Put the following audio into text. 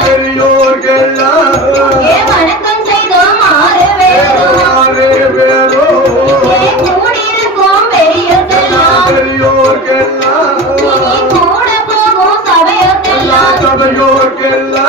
பெரியோர்க்கெல்லாம் வணக்கம் செய்தோம் ஆறு பேரும் கூடியிருக்கும் பெரியோர்க்கெல்லாம் பெரியோர்க்கெல்லாம் கூட போகும் சபையோர்க்கெல்லாம்